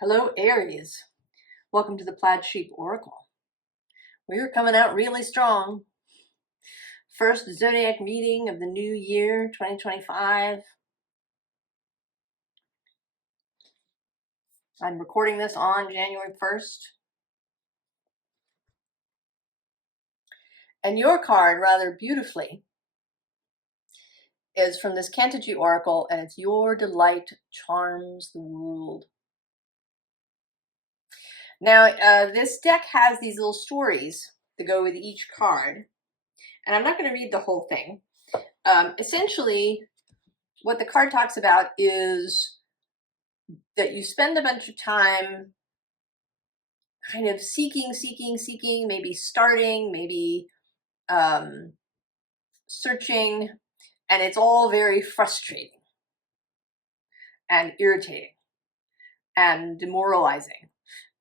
Hello, Aries. Welcome to the Plaid Oracle. We're coming out really strong. First zodiac reading of the new year, 2025. I'm recording this on January 1st. And your card, rather beautifully, is from this Cantigee Oracle, and it's Your Delight Charms the World. Now, this deck has these little stories that go with each card, and I'm not going to read the whole thing. Essentially, what the card talks about is that you spend a bunch of time kind of seeking, maybe starting, maybe searching, and it's all very frustrating and irritating and demoralizing.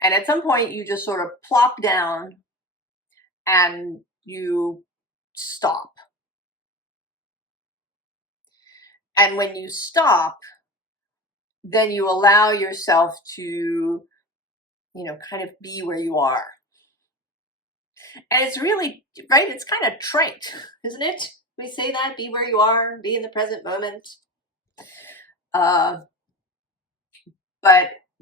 And at some point you just sort of plop down and you stop. And when you stop, then you allow yourself to, kind of be where you are. And it's really, right, it's kind of trite, isn't it? We say that, be where you are, be in the present moment. But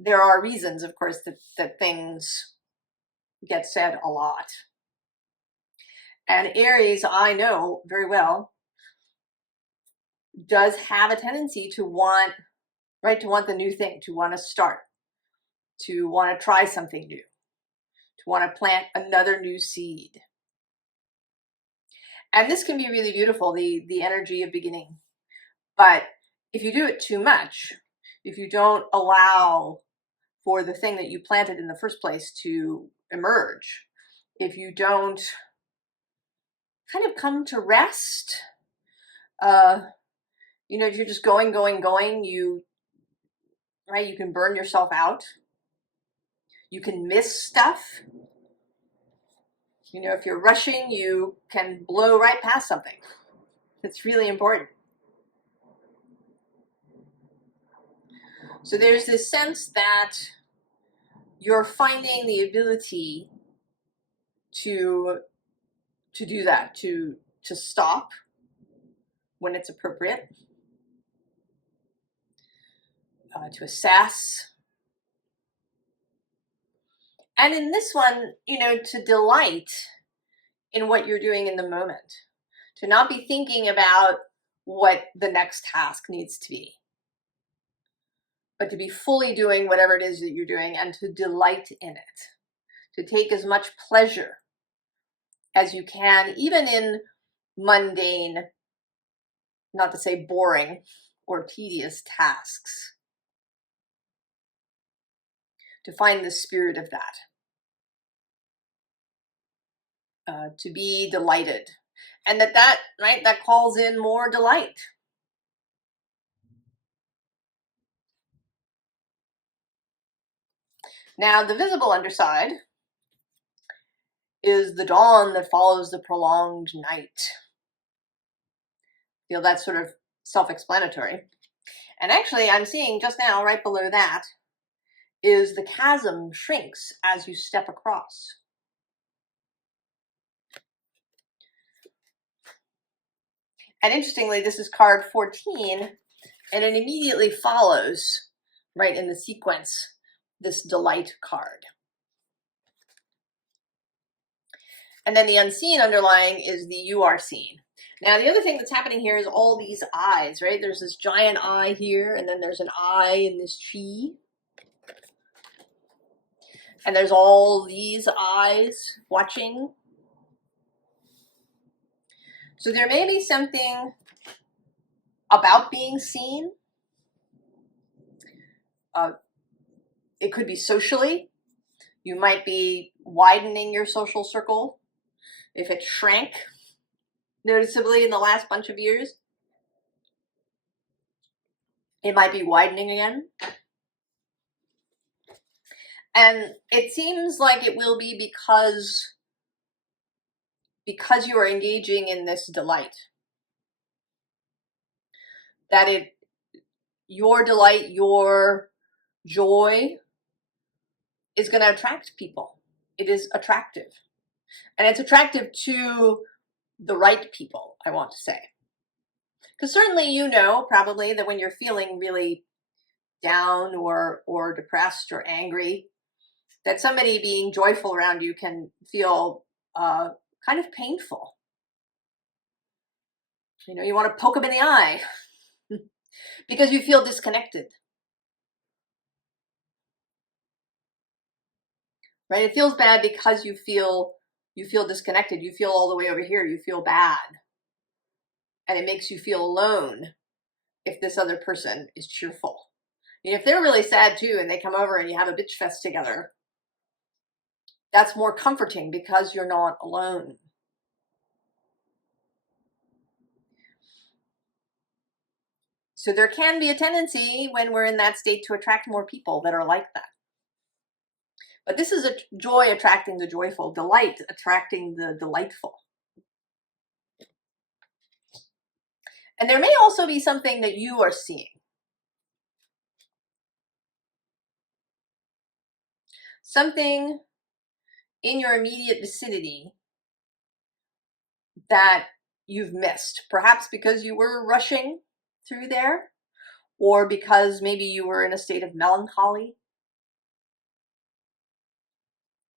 there are reasons, of course, that things get said a lot. And Aries, I know very well, does have a tendency to want, to want the new thing, to want to start, to want to try something new, to want to plant another new seed. And this can be really beautiful, the energy of beginning. But if you do it too much, if you don't allow for the thing that you planted in the first place to emerge, if you don't kind of come to rest, if you're just going, you can burn yourself out. You can miss stuff. If you're rushing, you can blow right past something. It's really important. So there's this sense that you're finding the ability to do that, to stop when it's appropriate, to assess. And in this one, to delight in what you're doing in the moment, to not be thinking about what the next task needs to be, but to be fully doing whatever it is that you're doing and to delight in it, to take as much pleasure as you can, even in mundane, not to say boring or tedious tasks, to find the spirit of that, to be delighted, and that calls in more delight. Now, the visible underside is the dawn that follows the prolonged night. Feel that's sort of self-explanatory. And actually, I'm seeing just now, right below that, is the chasm shrinks as you step across. And interestingly, this is card 14, and it immediately follows, right in the sequence, this delight card. And then the unseen underlying is the you are seen. Now, the other thing that's happening here is all these eyes, right? There's this giant eye here, and then there's an eye in this tree. And there's all these eyes watching. So there may be something about being seen. It could be socially. You might be widening your social circle. If it shrank noticeably in the last bunch of years, it might be widening again. And it seems like it will be because you are engaging in this delight. That your delight, your joy is going to attract people. It is attractive. And it's attractive to the right people, I want to say. Because certainly you know probably that when you're feeling really down or depressed or angry, that somebody being joyful around you can feel kind of painful. You know, you want to poke them in the eye because you feel disconnected. Right? It feels bad because you feel disconnected. You feel all the way over here. You feel bad. And it makes you feel alone if this other person is cheerful. And if they're really sad too and they come over and you have a bitch fest together, that's more comforting because you're not alone. So there can be a tendency when we're in that state to attract more people that are like that. But this is a joy attracting the joyful, delight attracting the delightful. And there may also be something that you are seeing. Something in your immediate vicinity that you've missed, perhaps because you were rushing through there, or because maybe you were in a state of melancholy.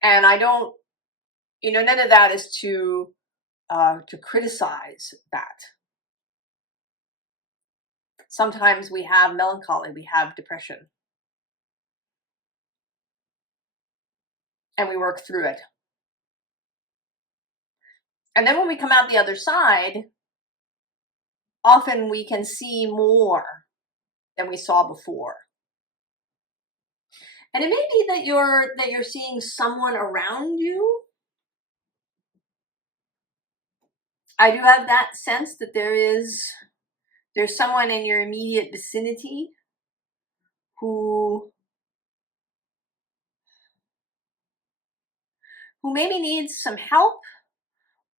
And I don't, none of that is to criticize that. Sometimes we have melancholy, we have depression, and we work through it. And then when we come out the other side, often we can see more than we saw before. And it may be that you're seeing someone around you. I do have that sense that there's someone in your immediate vicinity who maybe needs some help,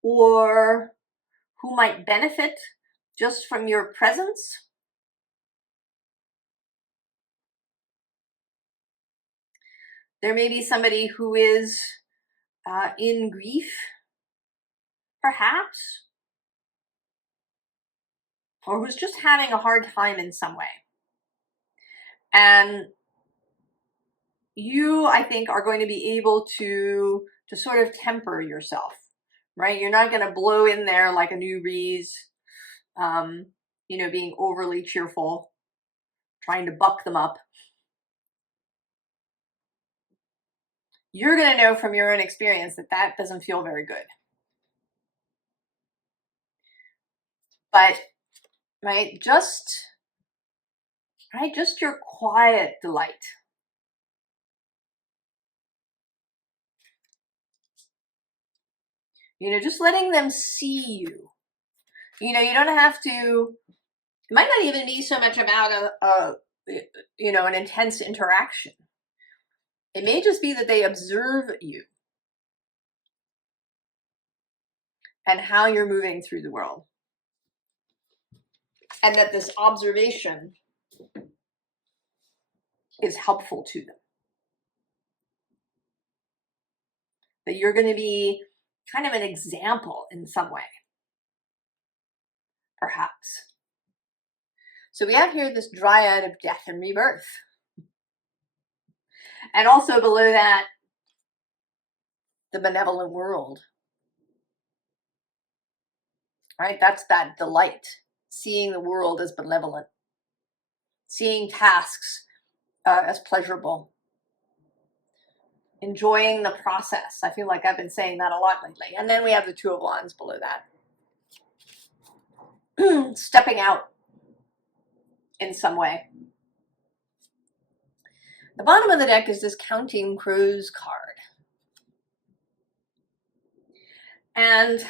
or who might benefit just from your presence. There may be somebody who is in grief, perhaps, or who's just having a hard time in some way. And you, I think, are going to be able to sort of temper yourself, right? You're not going to blow in there like a new breeze, being overly cheerful, trying to buck them up. You're going to know from your own experience that doesn't feel very good. But, just your quiet delight. Just letting them see you. You don't have to, it might not even be so much about an intense interaction. It may just be that they observe you and how you're moving through the world. And that this observation is helpful to them. That you're going to be kind of an example in some way, perhaps. So we have here this dryad of death and rebirth. And also below that, the benevolent world. Right? That's that delight, seeing the world as benevolent, seeing tasks as pleasurable, enjoying the process. I feel like I've been saying that a lot lately. And then we have the Two of Wands below that. Stepping out in some way. The bottom of the deck is this Counting Crows card. And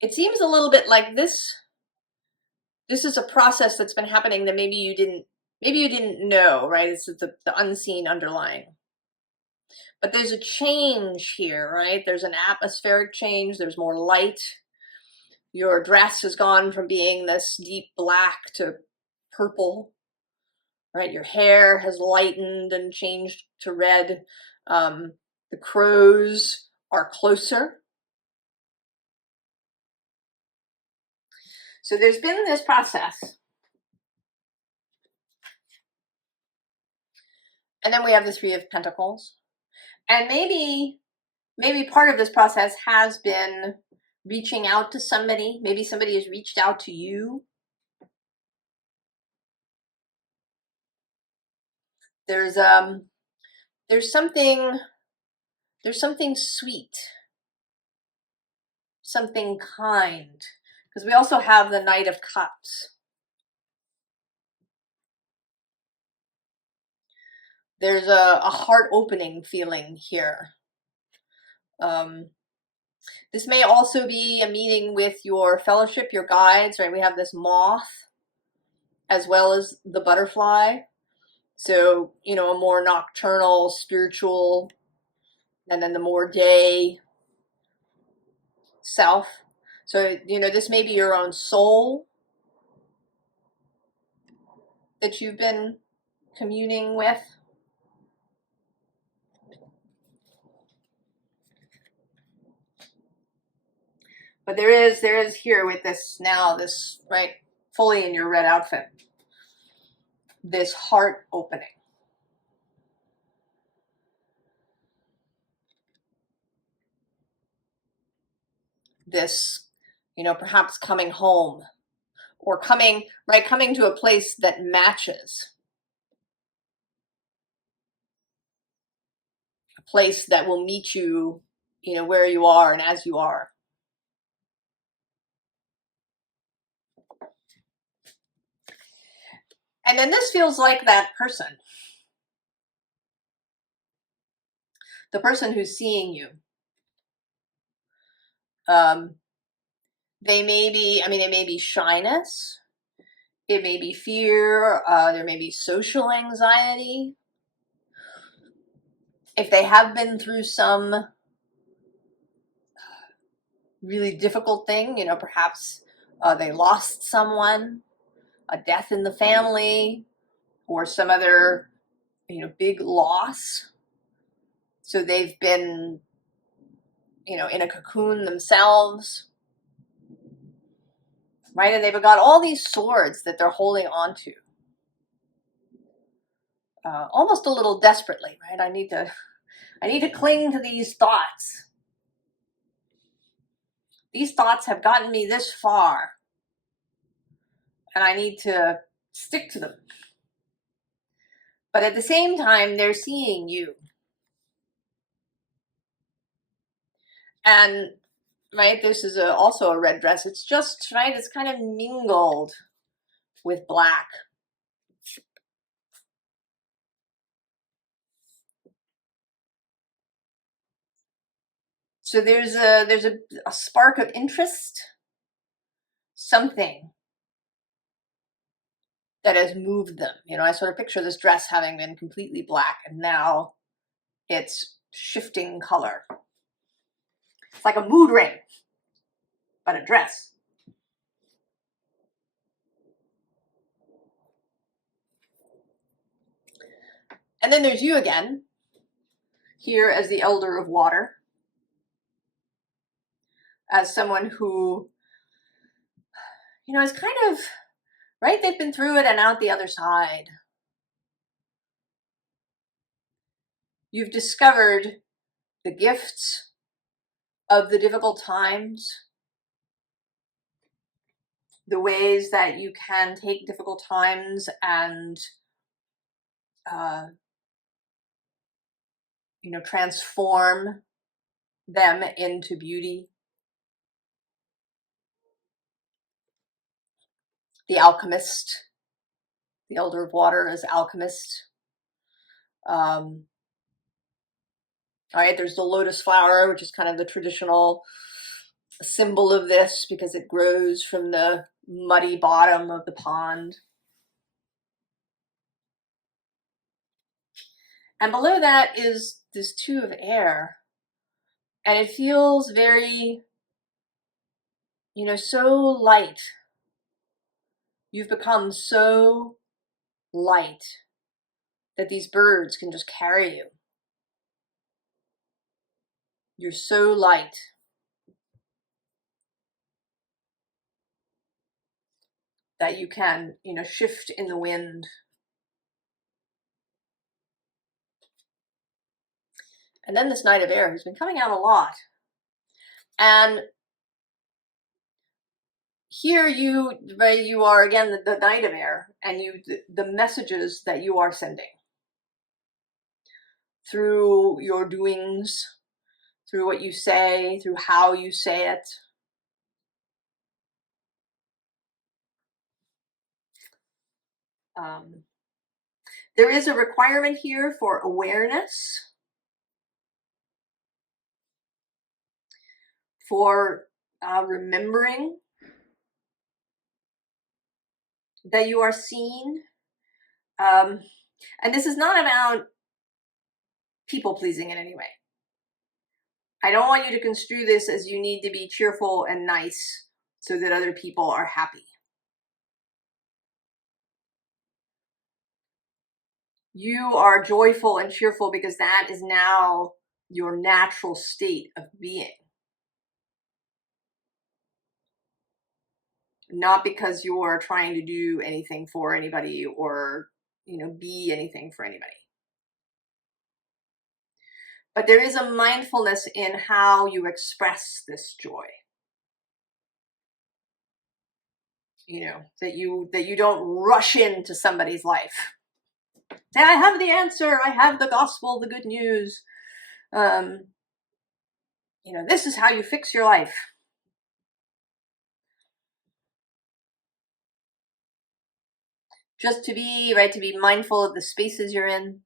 it seems a little bit like this is a process that's been happening that maybe you didn't know, right? It's the unseen underlying. But there's a change here, right? There's an atmospheric change, there's more light. Your dress has gone from being this deep black to purple, right? Your hair has lightened and changed to red. The crows are closer. So there's been this process. And then we have the Three of Pentacles. And maybe part of this process has been reaching out to somebody. Maybe somebody has reached out to you. There's something sweet, something kind, because we also have the Knight of Cups. There's a heart-opening feeling here. This may also be a meeting with your fellowship, your guides, right? We have this moth as well as the butterfly. So, you know, a more nocturnal, spiritual, and then the more day self. So, you know, this may be your own soul that you've been communing with. But there is here with this now, this, right, fully in your red outfit, this heart opening. This, you know, perhaps coming home or coming to a place that matches. A place that will meet you, you know, where you are and as you are. And then this feels like that person. The person who's seeing you. They may be, it may be shyness. It may be fear. There may be social anxiety. If they have been through some really difficult thing, you know, perhaps they lost someone, a death in the family, or some other, you know, big loss. So they've been, you know, in a cocoon themselves, right? And they've got all these swords that they're holding on to. Almost a little desperately, right? I need to cling to these thoughts. These thoughts have gotten me this far, and I need to stick to them. But at the same time, they're seeing you. And, right, this is also a red dress. It's just, right, it's kind of mingled with black. So there's a spark of interest, something that has moved them. You know, I sort of picture this dress having been completely black, and now it's shifting color. It's like a mood ring, but a dress. And then there's you again, here as the Elder of Water, as someone who, you know, is kind of, right, they've been through it and out the other side. You've discovered the gifts of the difficult times, the ways that you can take difficult times and, you know, transform them into beauty. The alchemist, the Elder of Water is alchemist. All right, there's the lotus flower, which is kind of the traditional symbol of this because it grows from the muddy bottom of the pond. And below that is this Two of Air. And it feels very you know, so light. You've become so light that these birds can just carry you. You're so light that you can, you know, shift in the wind. And then this Knight of Air has been coming out a lot. And here you are again, the Knight of Air, and the messages that you are sending through your doings, through what you say, through how you say it. There is a requirement here for awareness, for remembering that you are seen. And this is not about people pleasing in any way. I don't want you to construe this as you need to be cheerful and nice so that other people are happy. You are joyful and cheerful because that is now your natural state of being. Not because you're trying to do anything for anybody or, you know, be anything for anybody. But there is a mindfulness in how you express this joy. You know, that you don't rush into somebody's life. Say, I have the answer, I have the gospel, the good news. You know, this is how you fix your life. Just to be, right, to be mindful of the spaces you're in,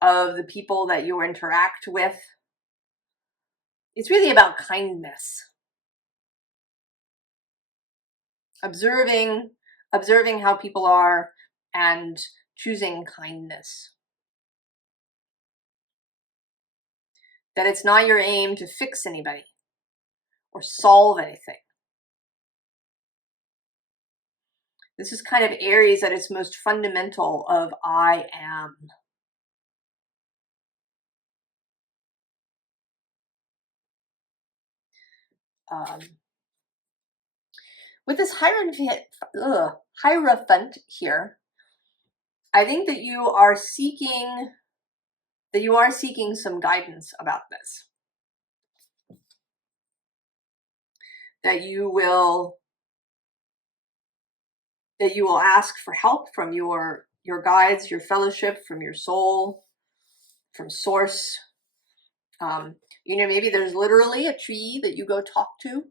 of the people that you interact with. It's really about kindness. Observing how people are and choosing kindness. That it's not your aim to fix anybody or solve anything. This is kind of Aries at its most fundamental of I am. With this Hierophant here, I think that you are seeking some guidance about this. That you will ask for help from your guides, your fellowship, from your soul, from source. You know, maybe there's literally a tree that you go talk to.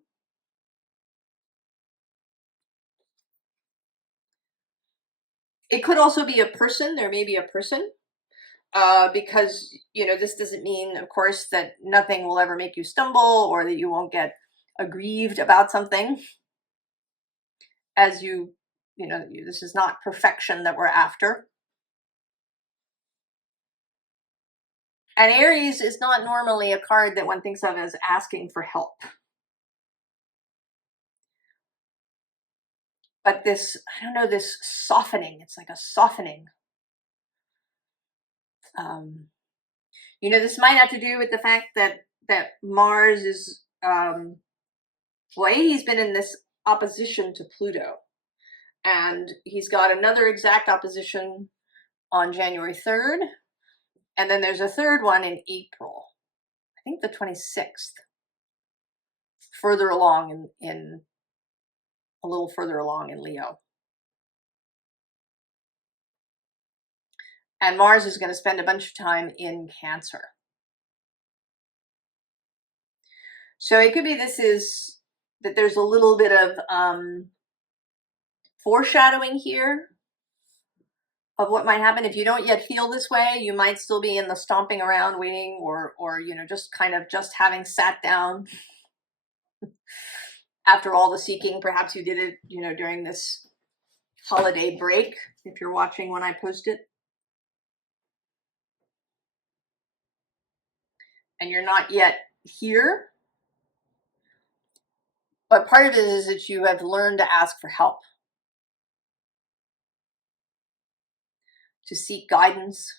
It could also be a person. There may be a person. Because, you know, this doesn't mean, of course, that nothing will ever make you stumble or that you won't get aggrieved about something. As you know, this is not perfection that we're after. And Aries is not normally a card that one thinks of as asking for help. But this, I don't know, this softening, it's like a softening. You know, this might have to do with the fact that Mars is, well, he's been in this opposition to Pluto. And he's got another exact opposition on January 3rd. And then there's a third one in April. I think the 26th. Further along in a little further along in Leo. And Mars is going to spend a bunch of time in Cancer. So it could be that there's a little bit of foreshadowing here of what might happen. If you don't yet feel this way, you might still be in the stomping around waiting or you know, just kind of just having sat down after all the seeking. Perhaps you did it, you know, during this holiday break, if you're watching when I post it. And you're not yet here. But part of it is that you have learned to ask for help, to seek guidance,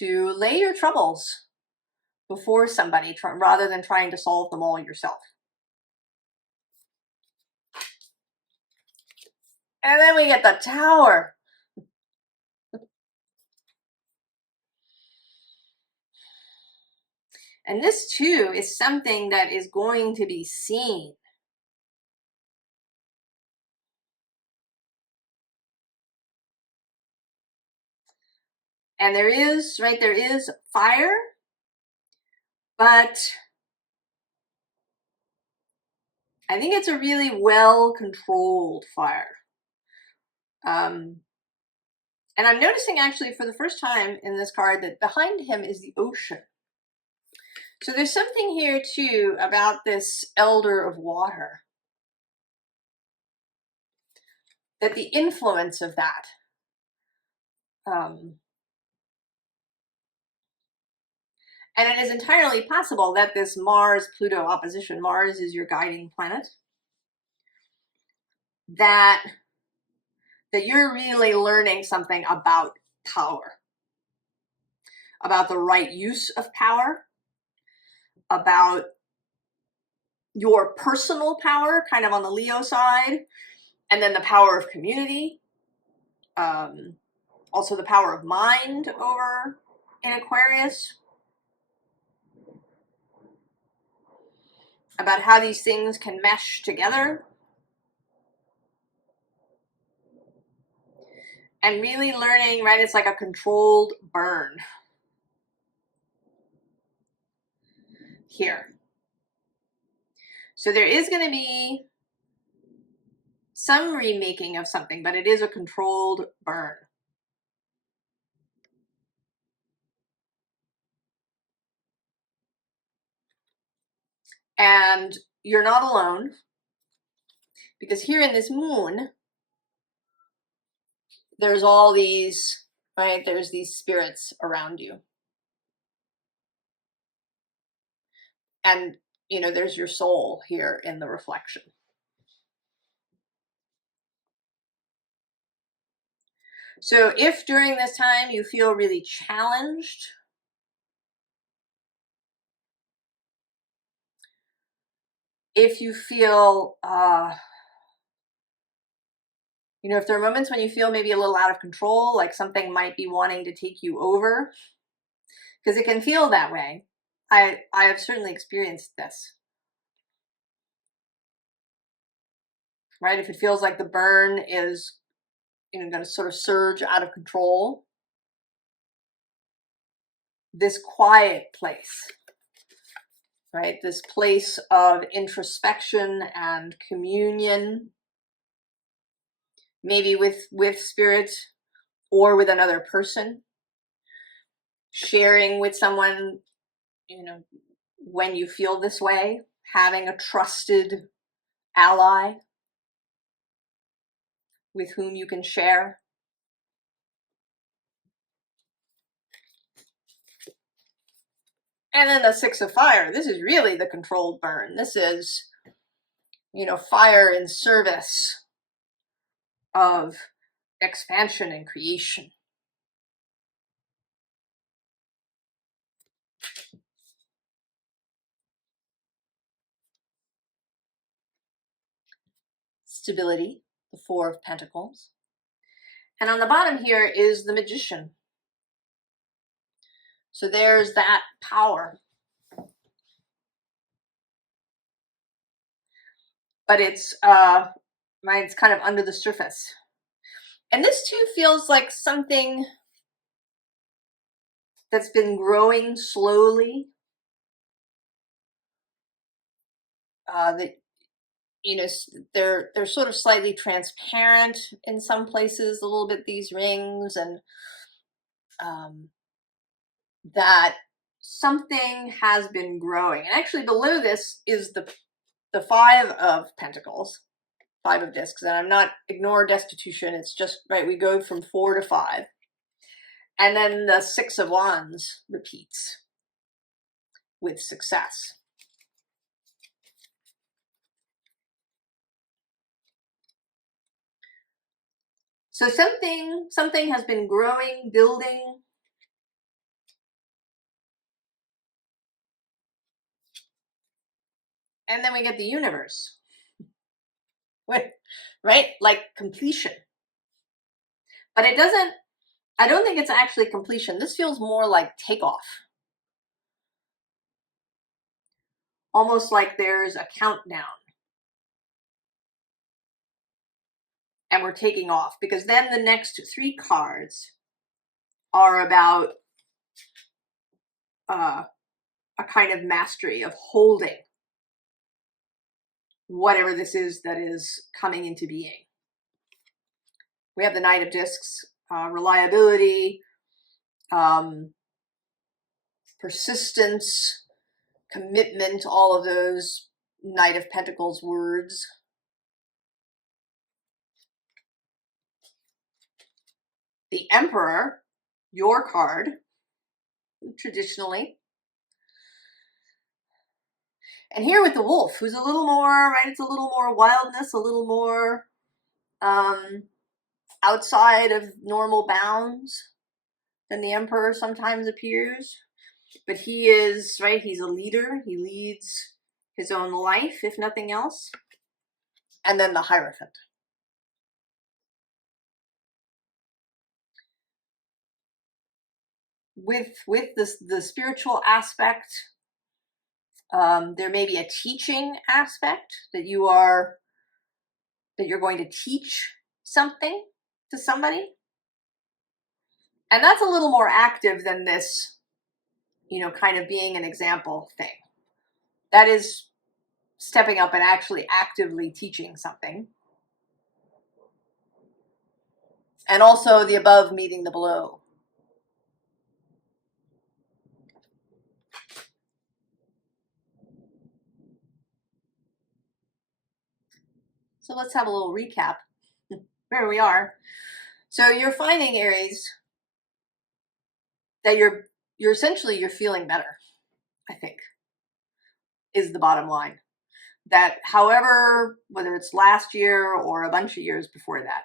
to lay your troubles before somebody rather than trying to solve them all yourself. And then we get the Tower. And this too is something that is going to be seen. And there is fire, but I think it's a really well-controlled fire. And I'm noticing actually for the first time in this card that behind him is the ocean. So there's something here too about this Elder of Water, that the influence of that and it is entirely possible that this Mars-Pluto opposition, Mars is your guiding planet, that you're really learning something about power, about the right use of power, about your personal power, kind of on the Leo side, and then the power of community, also the power of mind over in Aquarius, about how these things can mesh together, and really learning, right? It's like a controlled burn here. So there is going to be some remaking of something, but it is a controlled burn. And you're not alone, because here in this moon, there's all these, right? There's these spirits around you. And, you know, there's your soul here in the reflection. So if during this time you feel really challenged, if you feel, you know, if there are moments when you feel maybe a little out of control, like something might be wanting to take you over, because it can feel that way. I have certainly experienced this. Right? If it feels like the burn is, you know, going to sort of surge out of control, this quiet place, right? This place of introspection and communion, maybe with spirit or with another person, sharing with someone, you know, when you feel this way, having a trusted ally with whom you can share. And then the Six of Fire. This is really the controlled burn. This is, you know, fire in service of expansion and creation. Stability, the Four of Pentacles. And on the bottom here is the Magician. So there's that power. But it's right, it's kind of under the surface. And this too feels like something that's been growing slowly. That, you know, they're sort of slightly transparent in some places, a little bit, these rings, and that something has been growing. And actually below this is the Five of Pentacles, Five of Discs, and I'm not, ignore destitution, it's just, right, we go from 4 to 5. And then the Six of Wands repeats with success. So something has been growing, building. And then we get the universe. Right? Like completion. But it doesn't, I don't think it's actually completion. This feels more like takeoff. Almost like there's a countdown. And we're taking off, because then the next 3 cards are about a kind of mastery of holding whatever this is that is coming into being. We have the Knight of Discs, reliability, persistence, commitment, all of those Knight of Pentacles words. The Emperor, your card, traditionally. And here with the Wolf, who's a little more, right, it's a little more wildness, a little more outside of normal bounds than the Emperor sometimes appears. But he is, right, he's a leader. He leads his own life, if nothing else. And then the Hierophant. With the spiritual aspect, there may be a teaching aspect that you're going to teach something to somebody. And that's a little more active than this, you know, kind of being an example thing. That is stepping up and actually actively teaching something. And also the above meeting the below. So let's have a little recap. Where we are. So you're finding, Aries, that you're essentially feeling better, I think, is the bottom line. That however, whether it's last year or a bunch of years before that,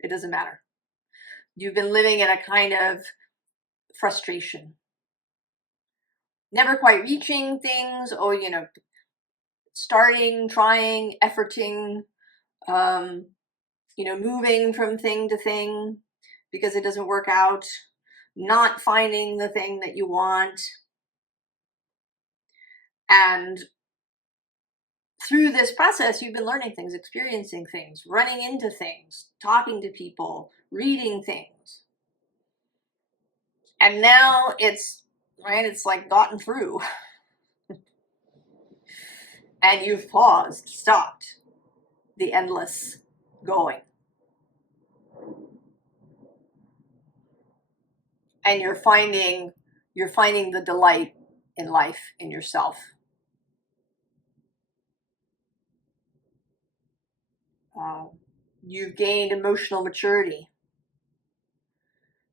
it doesn't matter. You've been living in a kind of frustration. Never quite reaching things, or, you know, starting, trying, efforting, you know, moving from thing to thing because it doesn't work out, not finding the thing that you want. And through this process, you've been learning things, experiencing things, running into things, talking to people, reading things. And now it's, right, it's like gotten through. And you've paused, stopped the endless going. And you're finding the delight in life, in yourself. You've gained emotional maturity.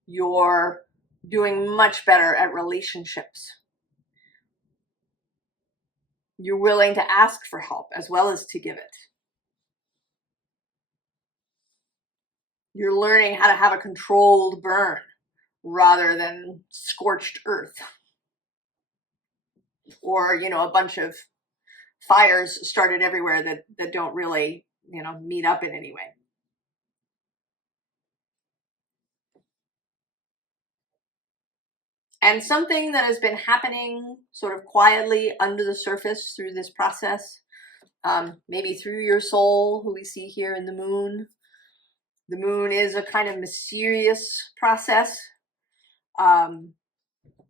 You're doing much better at relationships. You're willing to ask for help as well as to give it. You're learning how to have a controlled burn rather than scorched earth. Or, you know, a bunch of fires started everywhere that don't really, you know, meet up in any way. And something that has been happening sort of quietly under the surface through this process, maybe through your soul, who we see here in the moon. The moon is a kind of mysterious process.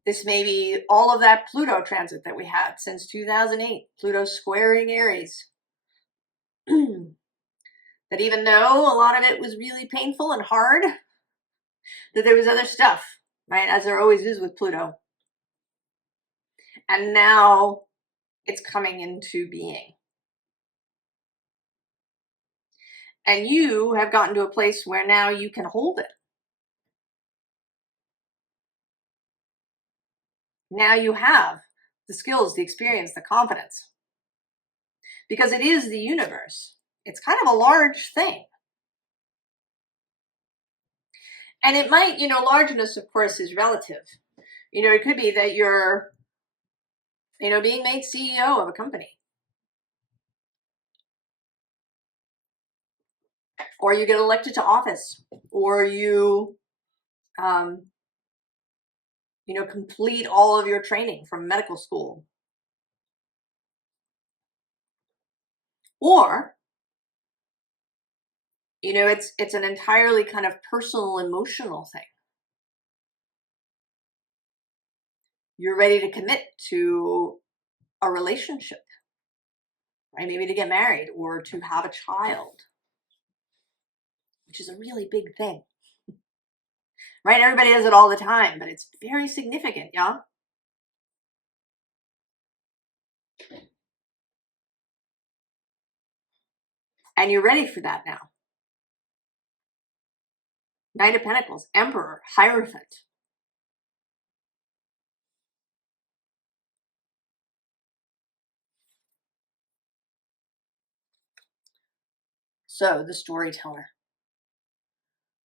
This may be all of that Pluto transit that we had since 2008, Pluto squaring Aries. That even though a lot of it was really painful and hard, that there was other stuff, right? As there always is with Pluto. And now it's coming into being. And you have gotten to a place where now you can hold it. Now you have the skills, the experience, the confidence. Because it is the universe. It's kind of a large thing. And it might, largeness, of course, is relative. It could be that you're, being made CEO of a company. Or you get elected to office. Or you, complete all of your training from medical school. Or, it's an entirely kind of personal, emotional thing. You're ready to commit to a relationship, right? Maybe to get married or to have a child, which is a really big thing, right? Everybody does it all the time, but it's very significant, yeah? And you're ready for that now. Knight of Pentacles, Emperor, Hierophant. So, the storyteller.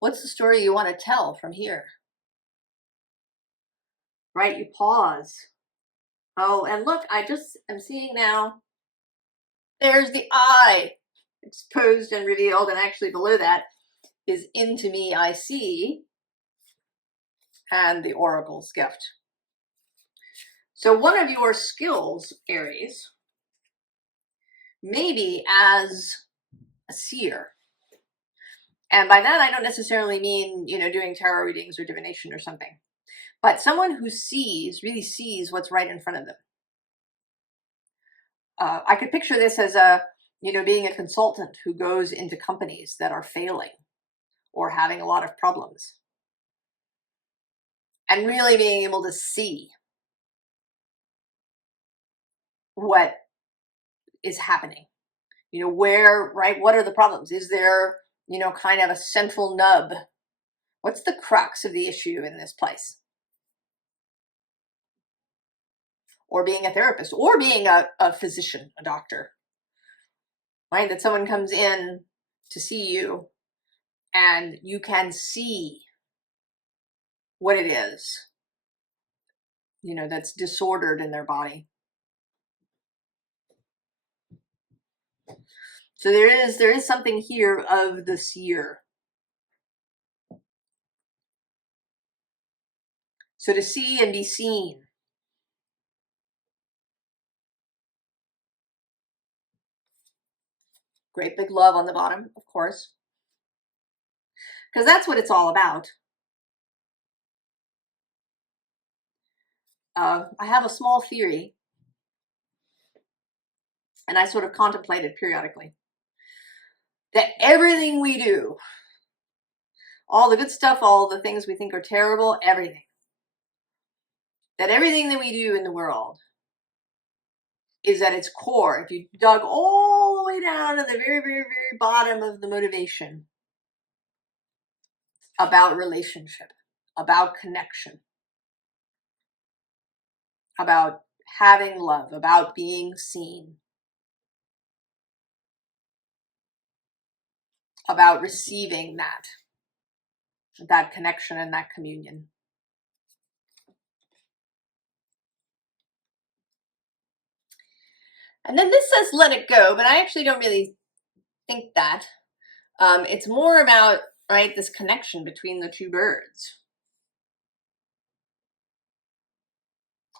What's the story you want to tell from here? Right, you pause. Oh, and look, I just am seeing now, there's the eye exposed and revealed, and actually below that is Into Me I See, and the Oracle's Gift. So one of your skills, Aries, maybe as a seer. And by that, I don't necessarily mean, doing tarot readings or divination or something, but someone who really sees what's right in front of them. I could picture this as being a consultant who goes into companies that are failing or having a lot of problems, and really being able to see what is happening. Where, right? What are the problems? Is there, kind of a central nub? What's the crux of the issue in this place? Or being a therapist, or being a physician, a doctor, right? That someone comes in to see you and you can see what it is, that's disordered in their body. So there is something here of the seer. So to see and be seen. Great big love on the bottom, of course. Because that's what it's all about. I have a small theory, and I sort of contemplate it periodically, that everything we do, all the good stuff, all the things we think are terrible, everything that we do in the world is at its core, if you dug all the way down to the very, very, very bottom of the motivation, about relationship, about connection, about having love, about being seen, about receiving that connection and that communion. And then this says let it go, but I actually don't really think that. It's more about, right, this connection between the two birds.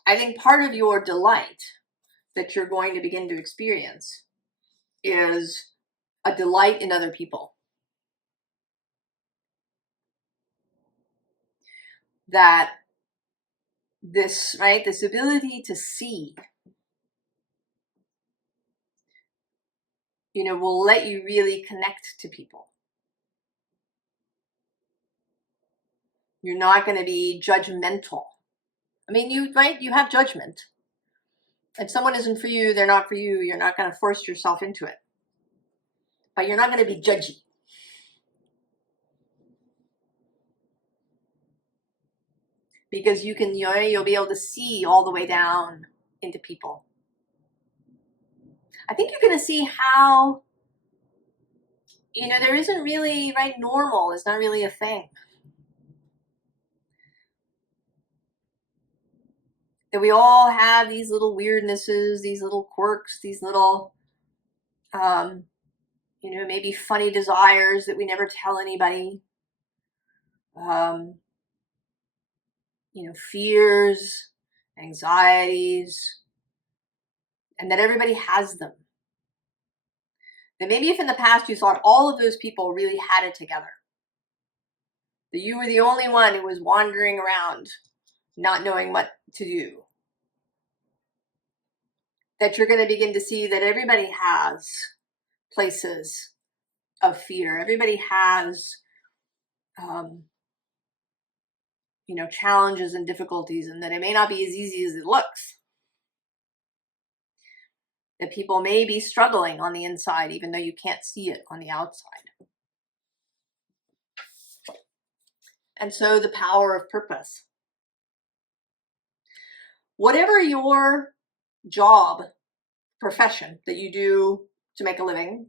I think part of your delight that you're going to begin to experience is a delight in other people. That this ability to see, will let you really connect to people. You're not going to be judgmental. I mean, you have judgment. If someone isn't for you, they're not for you. You're not going to force yourself into it. But you're not going to be judgy. Because you'll be able to see all the way down into people. I think you're going to see how, there isn't really, normal is not really a thing. that we all have these little weirdnesses, these little quirks, these little, maybe funny desires that we never tell anybody. Fears, anxieties, and that everybody has them. That maybe if in the past you thought all of those people really had it together, that you were the only one who was wandering around not knowing what to do, that you're going to begin to see that everybody has places of fear. Everybody has, challenges and difficulties, and that it may not be as easy as it looks. That people may be struggling on the inside, even though you can't see it on the outside. And so the power of purpose. Whatever your job, profession that you do to make a living,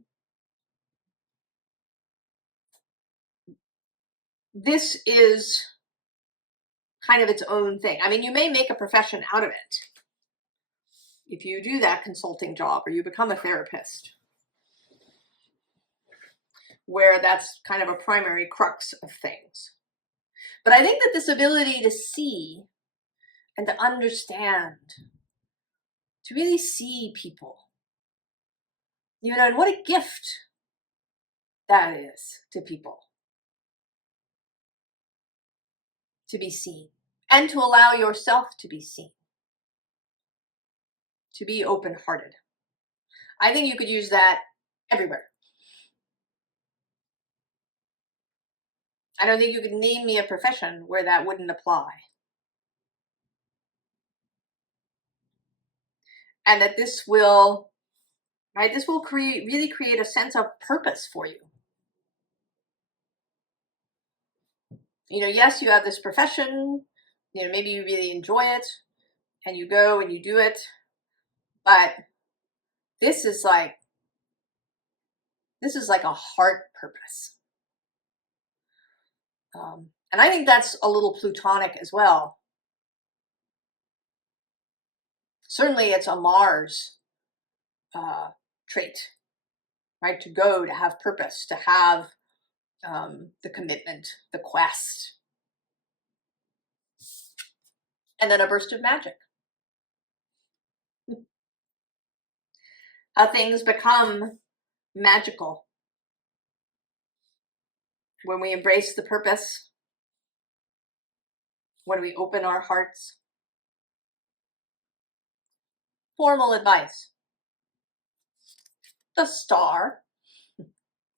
this is kind of its own thing. I mean, you may make a profession out of it if you do that consulting job or you become a therapist, where that's kind of a primary crux of things. But I think that this ability to see and to understand, to really see people, and what a gift that is to people, to be seen and to allow yourself to be seen, to be open-hearted. I think you could use that everywhere. I don't think you could name me a profession where that wouldn't apply. And that this will really create a sense of purpose for you. Yes, you have this profession, maybe you really enjoy it and you go and you do it, but this is like a heart purpose. And I think that's a little Plutonic as well. Certainly it's a Mars trait, right? To go, to have purpose, to have the commitment, the quest. And then a burst of magic. How things become magical when we embrace the purpose, when we open our hearts. Formal advice. The Star.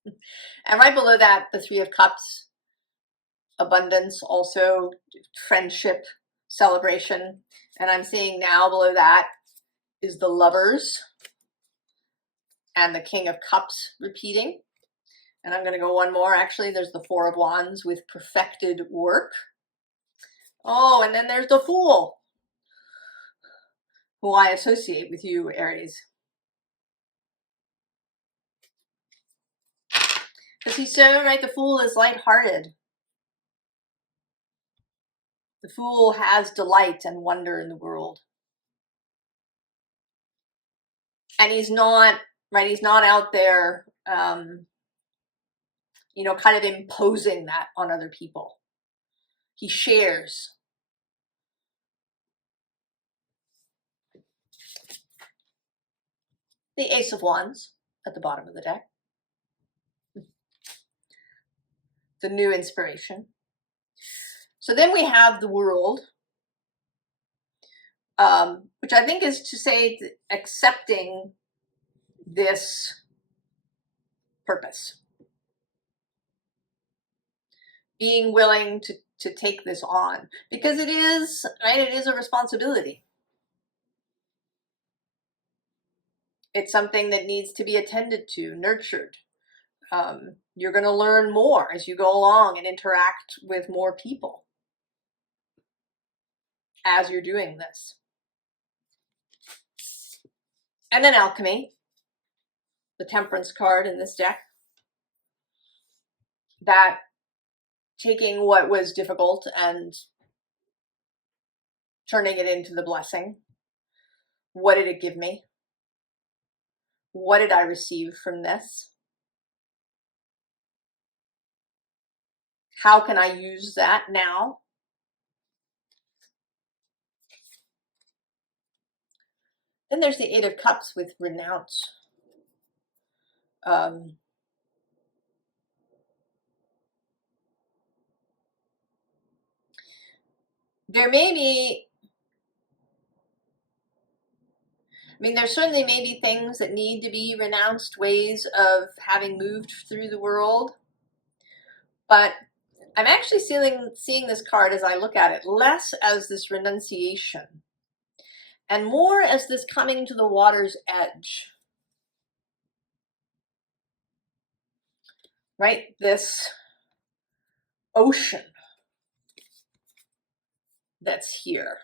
And right below that, the Three of Cups. Abundance, also friendship, celebration. And I'm seeing now below that is the Lovers and the King of Cups repeating. And I'm going to go one more. Actually, there's the Four of Wands with perfected work. Oh, and then there's the Fool, who I associate with you, Aries. Because he's so, right, the Fool is lighthearted. The Fool has delight and wonder in the world. And he's not, right, he's not out there, kind of imposing that on other people. He shares. The Ace of Wands at the bottom of the deck. The new inspiration. So then we have the World, which I think is to say accepting this purpose. Being willing to take this on, because it is, right, it is a responsibility. It's something that needs to be attended to, nurtured. You're going to learn more as you go along and interact with more people as you're doing this. And then Alchemy, the Temperance card in this deck. That taking what was difficult and turning it into the blessing. What did it give me? What did I receive from this? How can I use that now? Then there's the Eight of Cups with renounce. There may be, there certainly may be things that need to be renounced, ways of having moved through the world. But I'm actually seeing this card as I look at it, less as this renunciation and more as this coming to the water's edge. Right? This ocean that's here.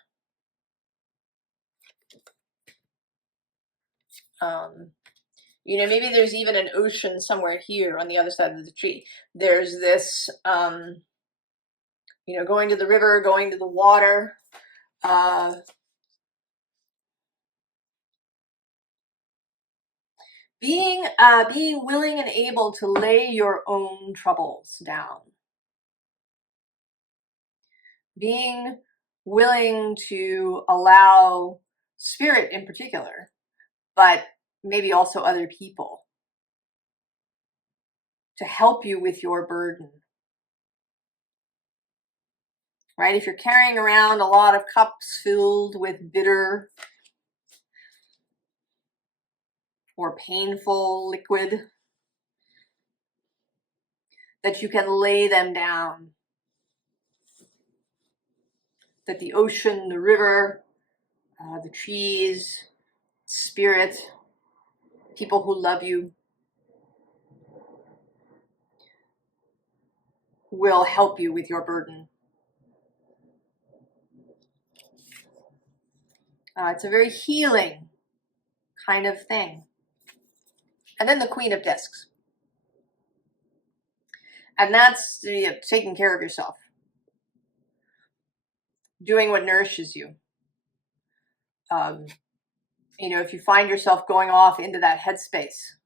Maybe there's even an ocean somewhere here on the other side of the tree. There's this, going to the river, going to the water. Being willing and able to lay your own troubles down. Being willing to allow spirit in particular, but maybe also other people, to help you with your burden. Right? If you're carrying around a lot of cups filled with bitter or painful liquid, that you can lay them down. That the ocean, the river, the trees, spirit, people who love you will help you with your burden. It's a very healing kind of thing. And then the Queen of Discs. And that's taking care of yourself. Doing what nourishes you. If you find yourself going off into that headspace,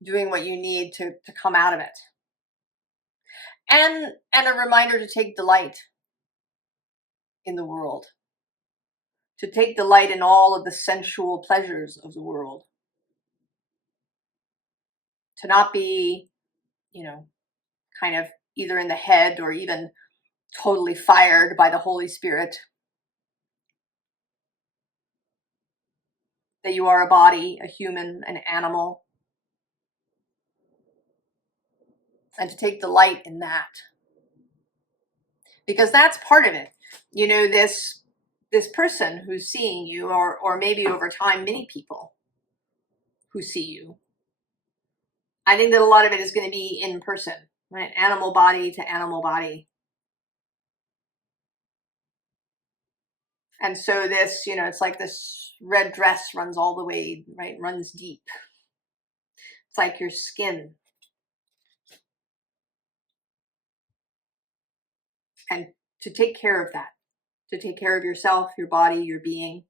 doing what you need to come out of it. And a reminder to take delight in the world. To take delight in all of the sensual pleasures of the world. To not be, kind of either in the head or even totally fired by the Holy Spirit. That you are a body, a human, an animal. And to take delight in that. Because that's part of it. This person who's seeing you, or maybe over time, many people who see you. I think that a lot of it is going to be in person, right? Animal body to animal body. And so this, it's like this red dress runs all the way, right? Runs deep. It's like your skin. And to take care of that. To take care of yourself, your body, your being.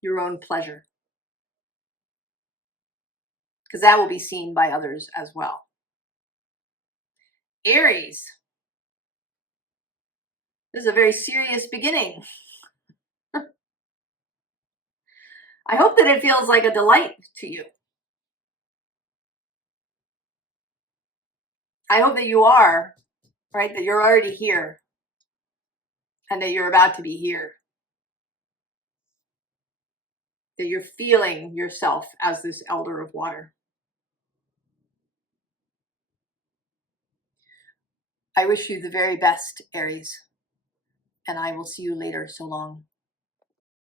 Your own pleasure. Because that will be seen by others as well. Aries. This is a very serious beginning. I hope that it feels like a delight to you. I hope that you are, right? That you're already here. And that you're about to be here. That you're feeling yourself as this elder of water. I wish you the very best, Aries. And I will see you later. So long.